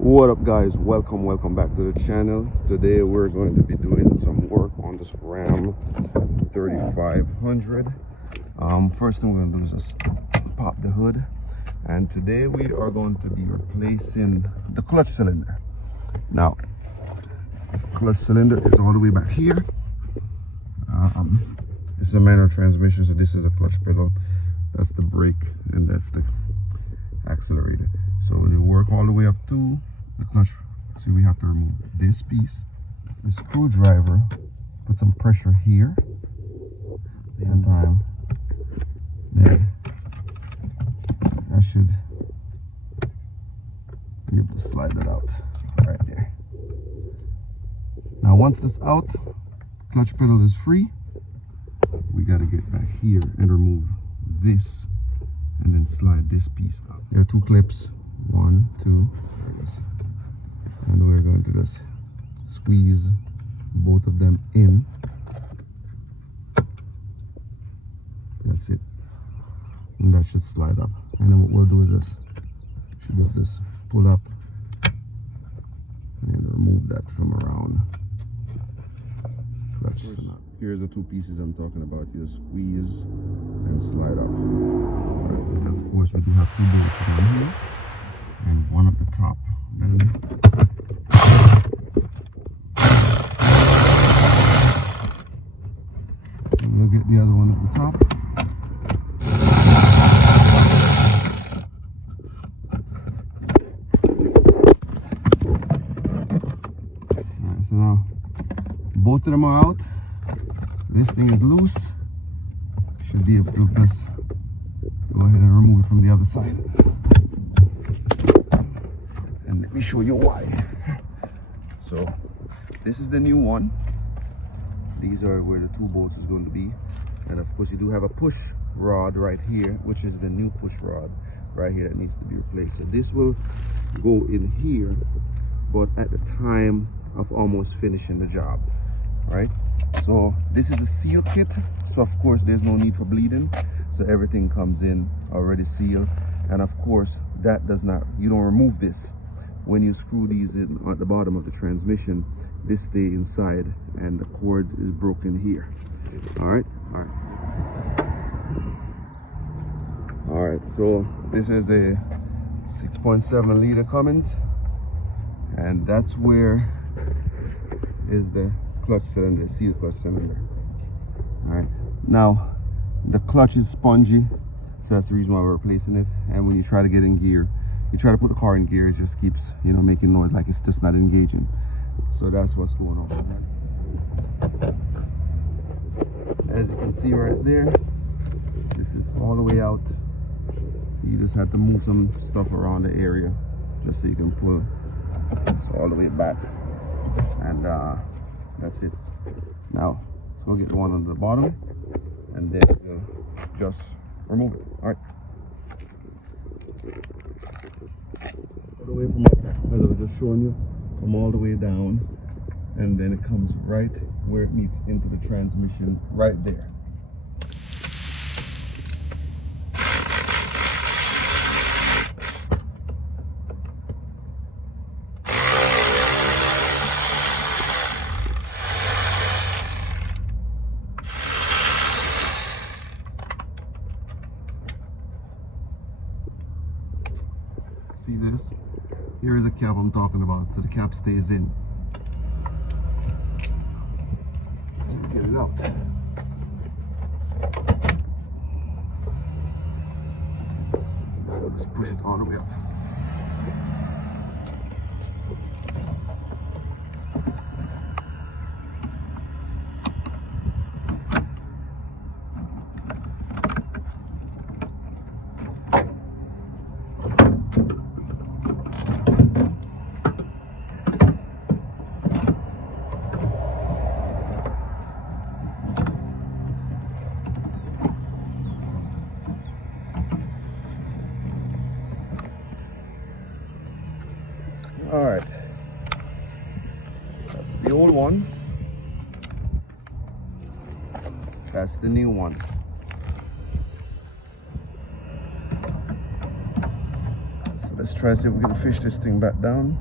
What up, guys? Welcome back to the channel. Today we're going to be doing some work on this Ram 3500. First thing we're going to do is just pop the hood, and today we are going to be replacing the clutch cylinder. Now, clutch cylinder is all the way back here. This is a manual transmission, so this is a clutch pedal, that's the brake, and that's the accelerator. So when you work all the way up to the clutch, see, we have to remove this piece. The screwdriver, put some pressure here. At the same time, then I should be able to slide it out right there. Now once that's out, clutch pedal is free. We got to get back here and remove this, and then slide this piece up. There are two clips, 1, 2, and we're going to just squeeze both of them in. That's it, and that should slide up. And then what we'll do is just pull up and remove that from around. Here's the two pieces I'm talking about. You squeeze and slide up. Right. And of course, we do have two bolts down here and one at the top. And we'll get the other one at the top. Alright, so now both of them are out. This thing is loose. Should be able to just go ahead and remove it from the other side. And let me show you why. So this is the new one. These are where the two bolts is going to be. And of course you do have a push rod right here, which is the new push rod right here that needs to be replaced. So this will go in here, but at the time of almost finishing the job, right? So this is the seal kit, so of course there's no need for bleeding, so everything comes in already sealed. And of course that does not, you don't remove this. When you screw these in at the bottom of the transmission, this stay inside and the cord is broken here. All right, so this is a 6.7 liter Cummins, and that's where is the clutch cylinder, seal clutch cylinder. All right, now the clutch is spongy, so that's the reason why we're replacing it. And when you try to get in gear, you try to put the car in gear, it just keeps, you know, making noise like it's just not engaging. So that's what's going on. As you can see right there, this is all the way out. You just have to move some stuff around the area just so you can pull this all the way back, and that's it. Now let's go get the one on the bottom, and then we'll just remove it. All right. All the way from up, as I was just showing you, come all the way down, and then it comes right where it meets into the transmission, right there. See this? Here is the cap I'm talking about, so the cap stays in. Get it out. Just push it all the way up. All right, that's the old one, that's the new one. So let's try to see if we can fish this thing back down.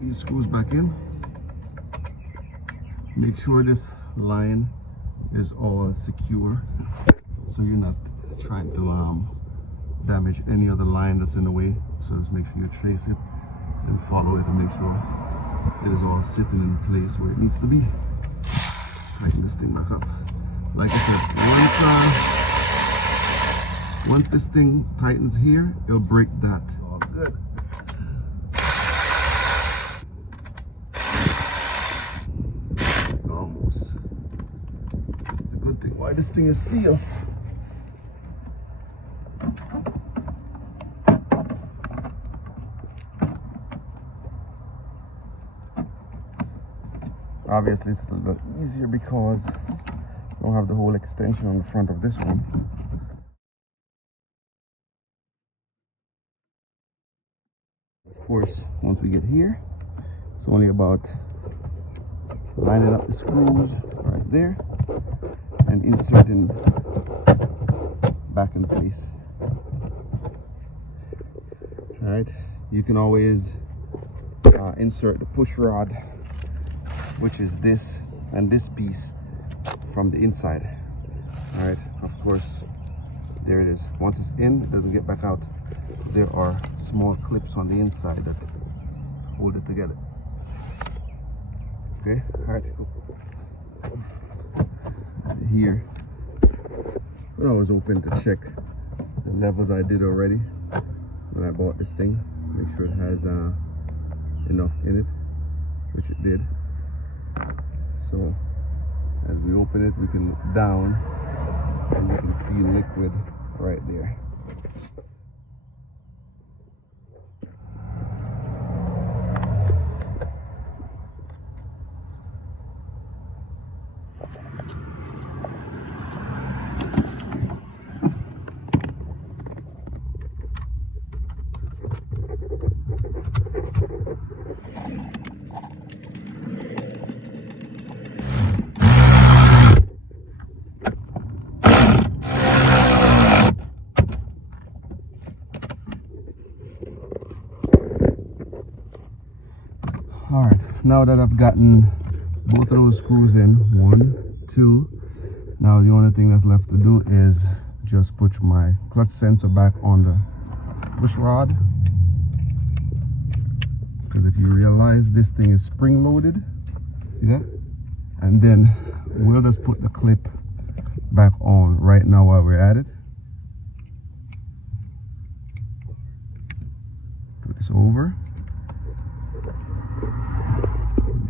These screws back in. Make sure this line is all secure, so you're not trying to damage any other line that's in the way. So just make sure you trace it and follow it and make sure it is all sitting in place where it needs to be. Tighten this thing back up. Like I said, once this thing tightens here, it'll break that. All good. Almost. It's a good thing why this thing is sealed. Obviously it's a little easier because I don't have the whole extension on the front of this one. Of course, once we get here, it's only about lining up the screws right there and inserting back in place. Alright, you can always insert the push rod, which is this and this piece, from the inside. All right, of course, there it is. Once it's in, it doesn't get back out. There are small clips on the inside that hold it together. Okay, all right, cool. Here, I was open to check the levels I did already when I bought this thing. Make sure it has enough in it, which it did. So as we open it, we can look down and we can see liquid right there. All right, now that I've gotten both of those screws in, 1, 2, now the only thing that's left to do is just put my clutch sensor back on the push rod. Because if you realize this thing is spring loaded, see that? And then we'll just put the clip back on right now while we're at it. Put this over.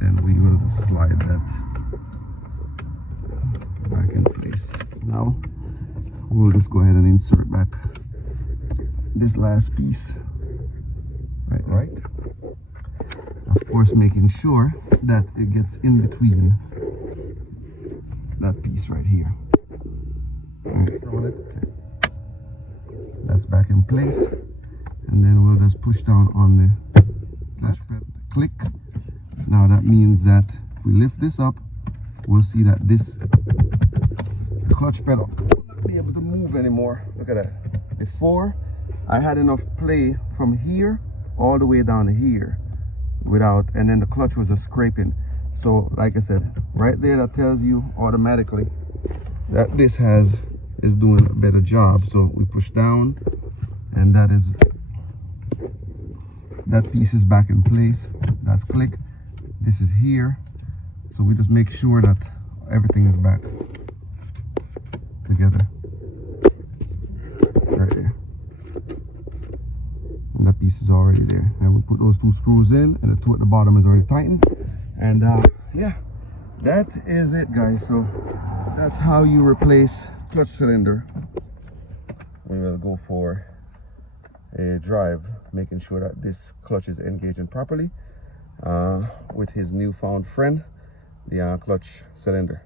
Then we will just slide that back in place. Now we'll just go ahead and insert back this last piece right. Of course, making sure that it gets in between that piece right here. Okay. That's back in place, and then we'll just push down on the clutch pedal, click. Now that means that if we lift this up, we'll see that this clutch pedal will not be able to move anymore. Look at that. Before, I had enough play from here all the way down to here without, and then the clutch was just scraping. So like I said, right there, that tells you automatically that this is doing a better job. So we push down, and that piece is back in place. That's click. This is here, so we just make sure that everything is back together right there. And that piece is already there. Now we'll put those 2 screws in, and the 2 at the bottom is already tightened. And yeah, that is it, guys. So that's how you replace clutch cylinder. We will go for a drive, making sure that this clutch is engaging properly with his newfound friend, the clutch cylinder.